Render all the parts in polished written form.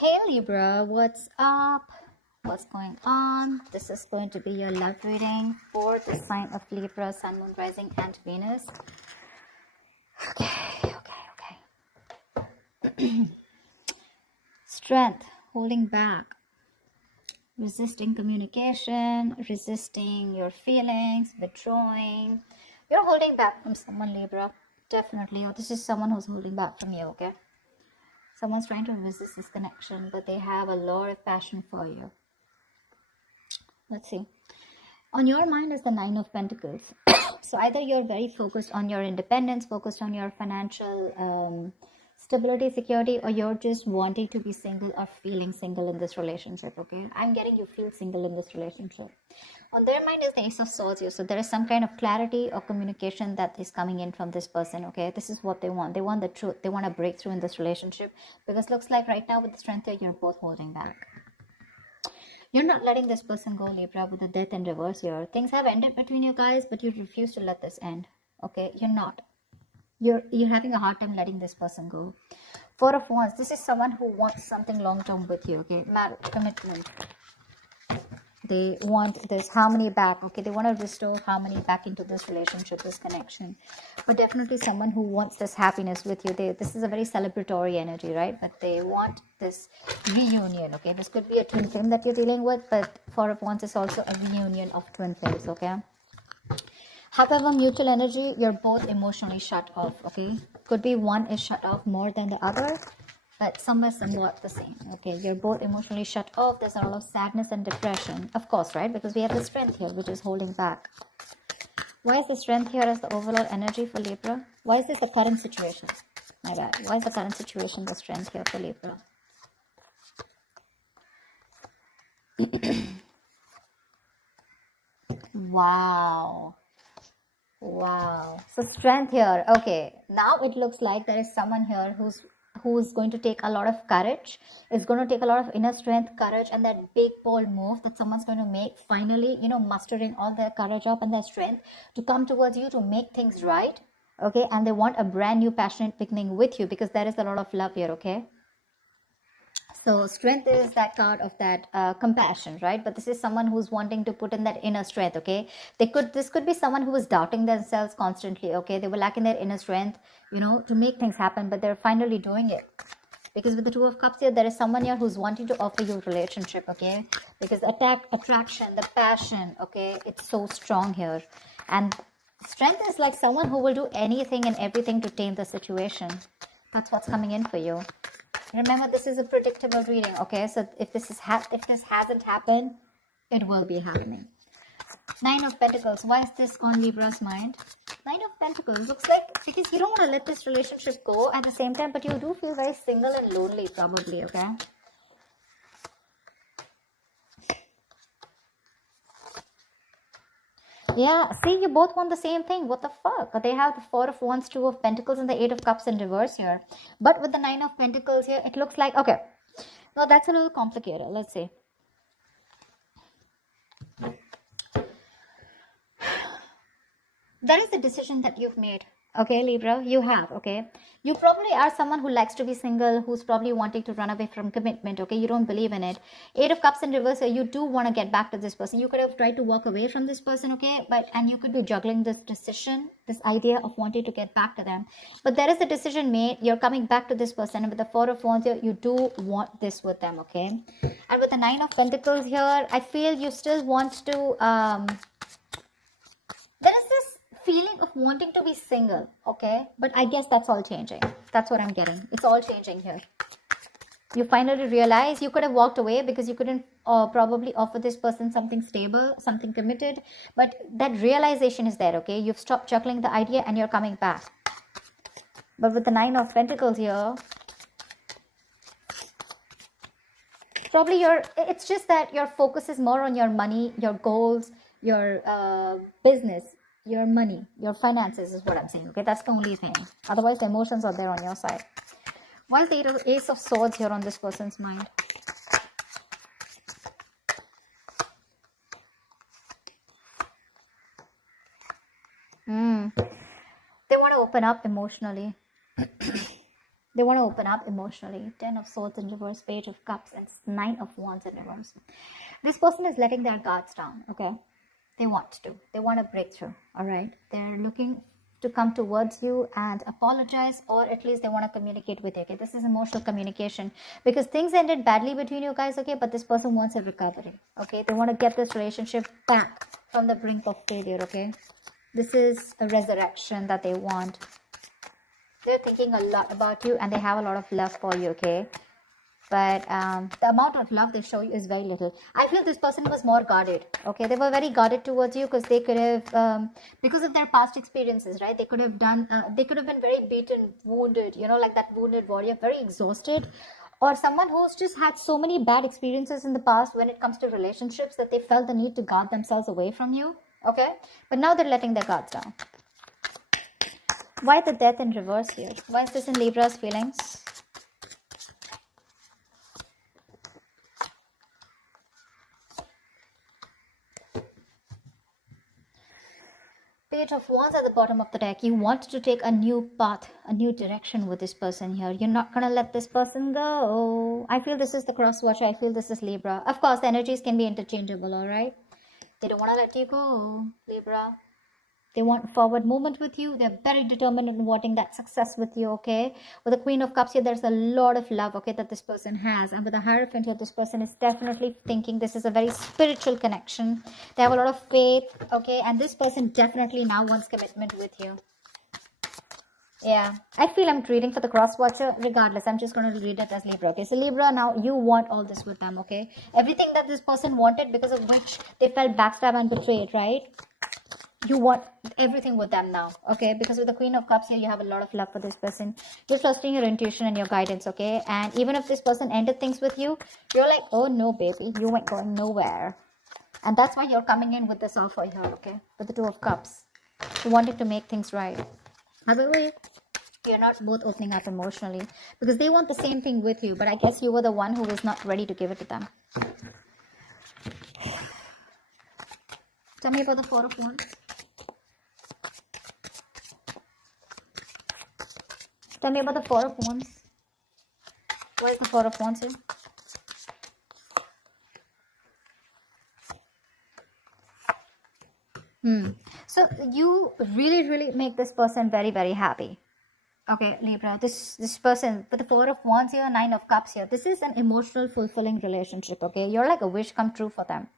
Hey Libra, what's up? What's going on? This is going to be your love reading for the sign of Libra, Sun, Moon, Rising, and Venus. Okay. Strength, holding back, resisting communication, resisting your feelings, withdrawing. You're holding back from someone, Libra. Definitely. Or this is someone who's holding back from you, okay? Someone's trying to resist this connection, but they have a lot of passion for you. Let's see. On your mind is the Nine of Pentacles. So either you're very focused on your independence, focused on your financial stability, security, or you're just wanting to be single or feeling single in this relationship, okay? I'm getting you feel single in this relationship. On their mind is the Ace of Swords here. So there is some kind of clarity or communication that is coming in from this person, okay? This is what they want. They want the truth. They want a breakthrough in this relationship. Because looks like right now with the Strength here, you're both holding back. You're not letting this person go, Libra, with the Death in reverse here. Things have ended between you guys, but you refuse to let this end, okay? You're not. You're having a hard time letting this person go. Four of Wands. This is someone who wants something long-term with you, okay? Marriage, commitment. They want this harmony back, okay? They want to restore harmony back into this relationship, this connection. But definitely someone who wants this happiness with you. This is a very celebratory energy, right? But they want this reunion, okay? This could be a twin flame that you're dealing with, but Four of Wands is also a reunion of twin flames, okay? However, mutual energy, you're both emotionally shut off, okay? Could be one is shut off more than the other, but somewhat the same, okay? You're both emotionally shut off. There's a lot of sadness and depression, of course, right? Because we have the Strength here, which is holding back. Why is the Strength here as the overall energy for Libra? Why is this the current situation? My bad. Why is the current situation the Strength here for Libra? Wow. So Strength here. Okay, now it looks like there is someone here who's going to take a lot of courage. It's going to take a lot of inner strength, courage, and that big bold move that someone's going to make, finally, you know, mustering all their courage up and their strength to come towards you to make things right, okay? And they want a brand new passionate beginning with you because there is a lot of love here, okay? So Strength is that card of that compassion, right? But this is someone who's wanting to put in that inner strength, okay? This could be someone who was doubting themselves constantly, okay? They were lacking their inner strength, you know, to make things happen, but they're finally doing it. Because with the Two of Cups here, there is someone here who's wanting to offer you a relationship, okay? Because attraction, the passion, okay? It's so strong here. And Strength is like someone who will do anything and everything to tame the situation. That's what's coming in for you. Remember, this is a predictable reading, okay? So if this hasn't happened, it will be happening. Nine of Pentacles. Why is this on Libra's mind? Nine of Pentacles. Looks like because you don't want to let this relationship go at the same time, but you do feel very single and lonely probably, okay? Yeah, see, you both want the same thing. What the fuck? They have the Four of Wands, Two of Pentacles, and the Eight of Cups in reverse here. But with the Nine of Pentacles here, it looks like, okay, no, that's a little complicated. Let's see. That is the decision that you've made. Okay, Libra, you have, okay? You probably are someone who likes to be single, who's probably wanting to run away from commitment, okay? You don't believe in it. Eight of Cups in reverse, you do want to get back to this person. You could have tried to walk away from this person, okay? And you could be juggling this decision, this idea of wanting to get back to them. But there is a decision made. You're coming back to this person. And with the Four of Wands here, you do want this with them, okay? And with the Nine of Pentacles here, I feel you still want to... there is this feeling of wanting to be single, okay? But I guess that's all changing. That's what I'm getting. It's all changing here. You finally realize you could have walked away because you couldn't probably offer this person something stable, something committed. But that realization is there, okay? You've stopped juggling the idea and you're coming back. But with the Nine of Pentacles here, probably it's just that your focus is more on your money, your goals, your business, your money, your finances is what I'm saying, okay? That's the only thing. Otherwise, the emotions are there on your side. Why is the Ace of Swords here on this person's mind? They want to open up emotionally. They want to open up emotionally. 10 of Swords in reverse, Page of Cups, and 9 of Wands in reverse. This person is letting their guards down, okay? They want to. They want a breakthrough, all right? They're looking to come towards you and apologize, or at least they want to communicate with you, okay? This is emotional communication because things ended badly between you guys, okay? But this person wants a recovery, okay? They want to get this relationship back from the brink of failure, okay? This is a resurrection that they want. They're thinking a lot about you and they have a lot of love for you, okay? But the amount of love they show you is very little. I feel this person was more guarded, okay? They were very guarded towards you because they could have, because of their past experiences, right? They could have been very beaten, wounded, you know, like that wounded warrior, very exhausted. Or someone who's just had so many bad experiences in the past when it comes to relationships that they felt the need to guard themselves away from you, okay? But now they're letting their guards down. Why the Death in reverse here? Why is this in Libra's feelings? Page of Wands at the bottom of the deck. You want to take a new path, a new direction with this person here. You're not going to let this person go. I feel this is the cross watcher. I feel this is Libra. Of course, the energies can be interchangeable, all right? They don't want to let you go, Libra. They want forward movement with you. They're very determined in wanting that success with you, okay? With the Queen of Cups here, there's a lot of love, okay, that this person has. And with the Hierophant here, this person is definitely thinking this is a very spiritual connection. They have a lot of faith, okay? And this person definitely now wants commitment with you. Yeah, I feel I'm reading for the cross watcher. Regardless, I'm just going to read it as Libra, okay? So Libra, now you want all this with them, okay? Everything that this person wanted, because of which they felt backstabbed and betrayed, right? You want everything with them now, okay? Because with the Queen of Cups here, you have a lot of love for this person. You're trusting your intuition and your guidance, okay? And even if this person ended things with you, you're like, oh no, baby, you ain't going nowhere. And that's why you're coming in with this offer here, okay? With the Two of Cups. You wanted to make things right. However, you're not both opening up emotionally because they want the same thing with you, but I guess you were the one who was not ready to give it to them. Tell me about the Four of Wands. Tell me about the Four of Wands. Why is the Four of Wands here? So you really make this person very happy. Okay, Libra, this person with the Four of Wands here, Nine of Cups here. This is an emotional, fulfilling relationship, okay? You're like a wish come true for them.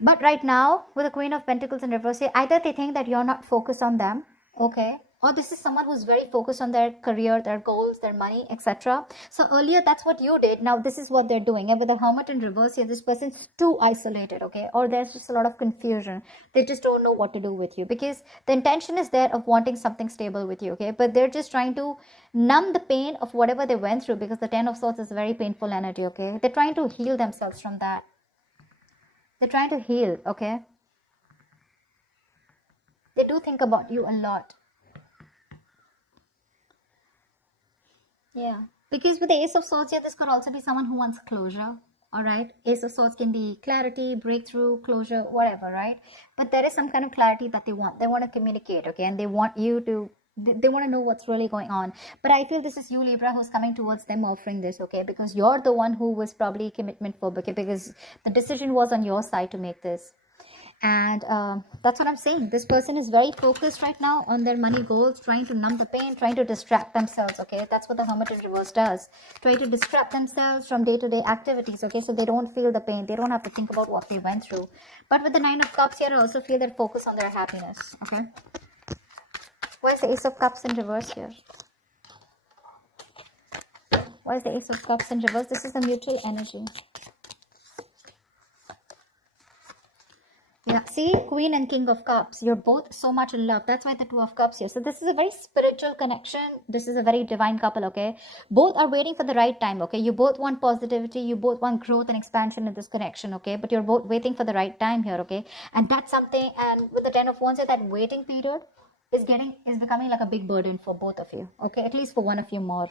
But right now, with the Queen of Pentacles in reverse here, either they think that you're not focused on them, okay? Or this is someone who's very focused on their career, their goals, their money, etc. So earlier, that's what you did. Now, this is what they're doing. And with the Hermit in reverse here, this person's too isolated, okay? Or there's just a lot of confusion. They just don't know what to do with you. Because the intention is there of wanting something stable with you, okay? But they're just trying to numb the pain of whatever they went through. Because the Ten of Swords is a very painful energy, okay? They're trying to heal themselves from that. They're trying to heal, okay? They do think about you a lot. Yeah, because with the Ace of Swords here, this could also be someone who wants closure, all right? Ace of Swords can be clarity, breakthrough, closure, whatever, right? But there is some kind of clarity that they want. They want to communicate, okay? And they want you to, they want to know what's really going on. But I feel this is you, Libra, who's coming towards them offering this, okay? Because you're the one who was probably commitment phobic, okay? Because the decision was on your side to make this. And that's what I'm saying. This person is very focused right now on their money goals, trying to numb the pain, trying to distract themselves, okay? That's what the Hermit in reverse does. Try to distract themselves from day-to-day activities, okay? So they don't feel the pain. They don't have to think about what they went through. But with the Nine of Cups here, I also feel they're focused on their happiness, okay? Why is the Ace of Cups in reverse here? Why is the Ace of Cups in reverse? This is the mutual energy. Yeah, see, Queen and King of Cups, you're both so much in love. That's why the Two of Cups here. So this is a very spiritual connection. This is a very divine couple, okay? Both are waiting for the right time, okay? You both want positivity. You both want growth and expansion in this connection, okay? But you're both waiting for the right time here, okay? And that's something, and with the Ten of Wands here, that waiting period is becoming like a big burden for both of you, okay? At least for one of you more.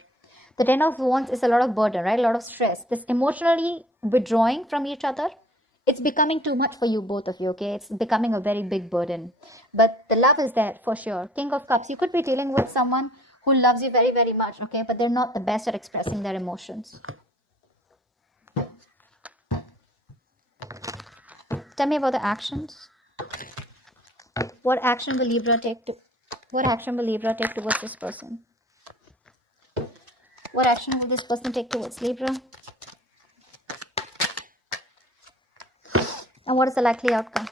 The Ten of Wands is a lot of burden, right? A lot of stress. This emotionally withdrawing from each other, it's becoming too much for you, both of you, okay? It's becoming a very big burden. But the love is there for sure. King of Cups, you could be dealing with someone who loves you very, very much, okay? But they're not the best at expressing their emotions. Tell me about the actions. What action will Libra take towards this person? What action will this person take towards Libra? And what is the likely outcome?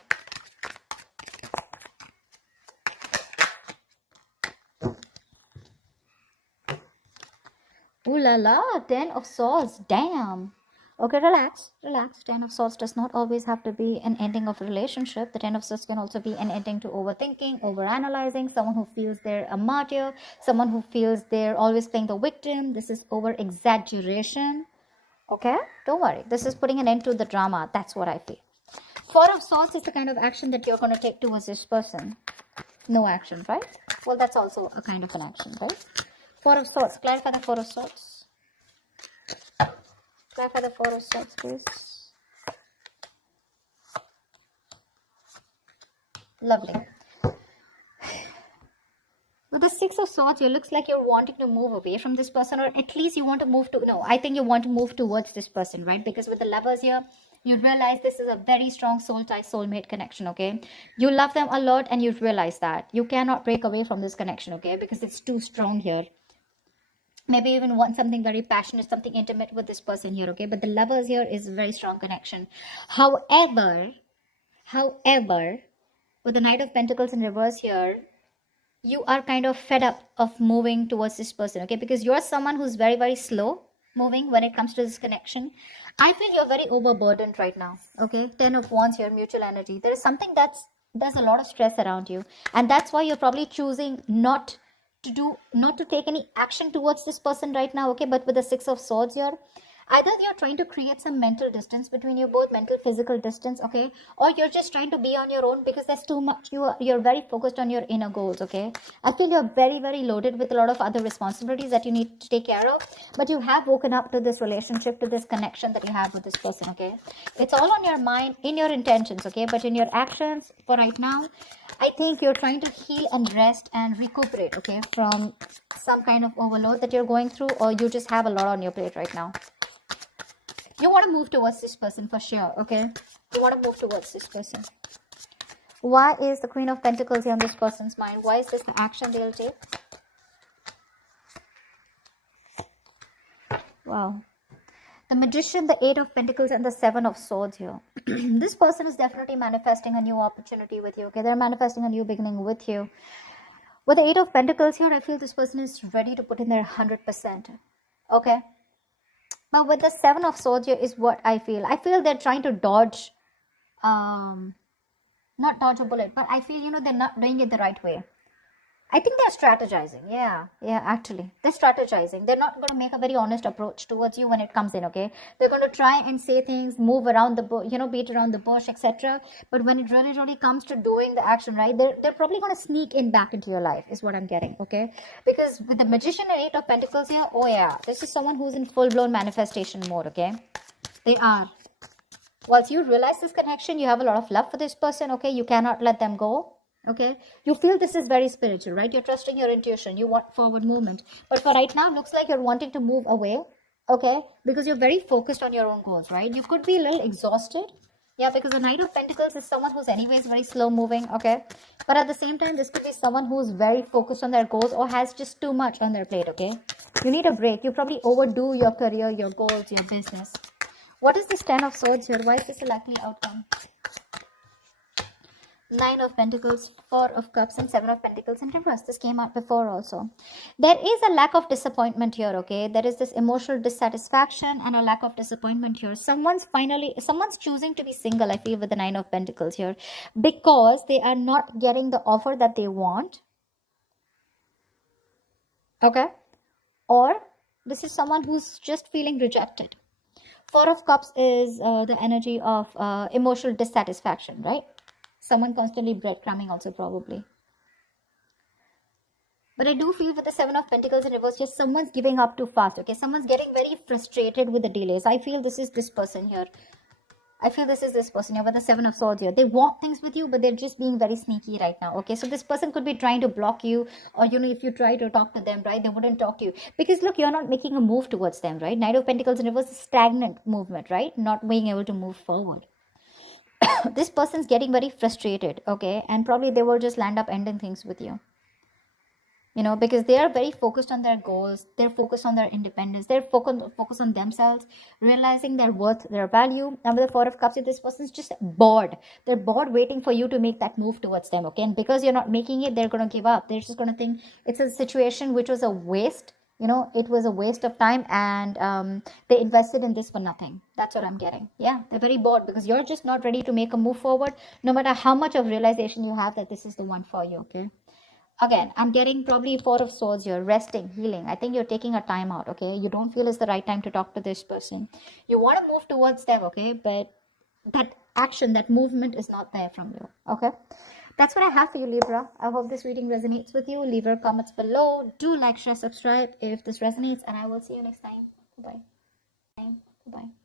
Ooh la la, 10 of Swords, damn. Okay, relax. 10 of Swords does not always have to be an ending of a relationship. The 10 of Swords can also be an ending to overthinking, overanalyzing, someone who feels they're a martyr, someone who feels they're always playing the victim. This is over-exaggeration. Okay, don't worry. This is putting an end to the drama. That's what I feel. 4 of Swords is the kind of action that you're going to take towards this person. No action, right? Well, that's also a kind of an action, right? 4 of Swords. Clarify the 4 of Swords. Clarify the 4 of Swords, please. Lovely. With the 6 of Swords, it looks like you're wanting to move away from this person, or at least you want to move to... No, I think you want to move towards this person, right? Because with the Lovers here, you realize this is a very strong soul tie, soulmate connection, okay? You love them a lot and you realize that. You cannot break away from this connection, okay? Because it's too strong here. Maybe even want something very passionate, something intimate with this person here, okay? But the Lovers here is a very strong connection. However, with the Knight of Pentacles in reverse here, you are kind of fed up of moving towards this person, okay? Because you're someone who's very, very slow moving when it comes to this connection. I feel you're very overburdened right now, okay? 10 of Wands here, mutual energy. There is something there's a lot of stress around you. And that's why you're probably choosing not to take any action towards this person right now, okay? But with the 6 of Swords here, either you're trying to create some mental distance between you both, mental physical distance, okay? Or you're just trying to be on your own because there's too much, you're very focused on your inner goals, okay? I feel you're very, very loaded with a lot of other responsibilities that you need to take care of, but you have woken up to this relationship, to this connection that you have with this person, okay? It's all on your mind, in your intentions, okay? But in your actions for right now, I think you're trying to heal and rest and recuperate, okay, from some kind of overload that you're going through, or you just have a lot on your plate right now. You want to move towards this person for sure, okay? You want to move towards this person. Why is the Queen of Pentacles here on this person's mind? Why is this the action they'll take? Wow. The Magician, the 8 of Pentacles, and the 7 of Swords here. This person is definitely manifesting a new opportunity with you, okay? They're manifesting a new beginning with you. With the 8 of Pentacles here, I feel this person is ready to put in their 100%, okay? But with the 7 of Swords here is what I feel. I feel they're trying to dodge, not dodge a bullet, but I feel, they're not doing it the right way. I think they're strategizing. Yeah, actually. They're strategizing. They're not going to make a very honest approach towards you when it comes in, okay? They're going to try and say things, move around the bush, beat around the bush, etc. But when it really, really comes to doing the action, right, they're probably going to sneak in back into your life, is what I'm getting, okay? Because with the Magician and 8 of Pentacles here, oh yeah, this is someone who's in full-blown manifestation mode, okay? They are. Once you realize this connection, you have a lot of love for this person, okay? You cannot let them go. Okay, you feel this is very spiritual, right? You're trusting your intuition. You want forward movement. But for right now, looks like you're wanting to move away, okay? Because you're very focused on your own goals, right? You could be a little exhausted. Yeah, because the Knight of Pentacles is someone who's anyways very slow moving, okay? But at the same time, this could be someone who's very focused on their goals or has just too much on their plate, okay? You need a break. You probably overdo your career, your goals, your business. What is this 10 of Swords here? Why is this a likely outcome? 9 of Pentacles, 4 of Cups, and 7 of Pentacles in reverse. This came out before also. There is a lack of disappointment here, okay? There is this emotional dissatisfaction and a lack of disappointment here. Someone's choosing to be single, I feel, with the 9 of Pentacles here, because they are not getting the offer that they want, okay? Or this is someone who's just feeling rejected. 4 of Cups is the energy of emotional dissatisfaction, right? Someone constantly breadcrumbing also probably. But I do feel with the 7 of Pentacles in reverse, just someone's giving up too fast, okay? Someone's getting very frustrated with the delays. I feel this is this person here. I feel this is this person here with the Seven of Swords here. They want things with you, but they're just being very sneaky right now. Okay, so this person could be trying to block you, or if you try to talk to them, right, they wouldn't talk to you because look, you're not making a move towards them, right? Knight of Pentacles in reverse is stagnant movement, right? Not being able to move forward. This person's getting very frustrated, okay, and probably they will just land up ending things with you. Because they are very focused on their goals, they're focused on their independence, they're focused on themselves, realizing their worth, their value. And with the Four of Cups, this person's just bored. They're bored waiting for you to make that move towards them, okay? And because you're not making it, they're going to give up. They're just going to think it's a situation which was a waste. It was a waste of time, and they invested in this for nothing. That's what I'm getting. Yeah, they're very bored because you're just not ready to make a move forward, no matter how much of realization you have that this is the one for you, okay? Again, I'm getting probably Four of Swords here, resting, healing. I think you're taking a time out, okay? You don't feel it's the right time to talk to this person. You want to move towards them, okay? But that action, that movement is not there from you, okay? That's what I have for you, Libra. I hope this reading resonates with you. Leave your comments below. Do like, share, subscribe if this resonates, and I will see you next time. Bye-bye. Bye-bye.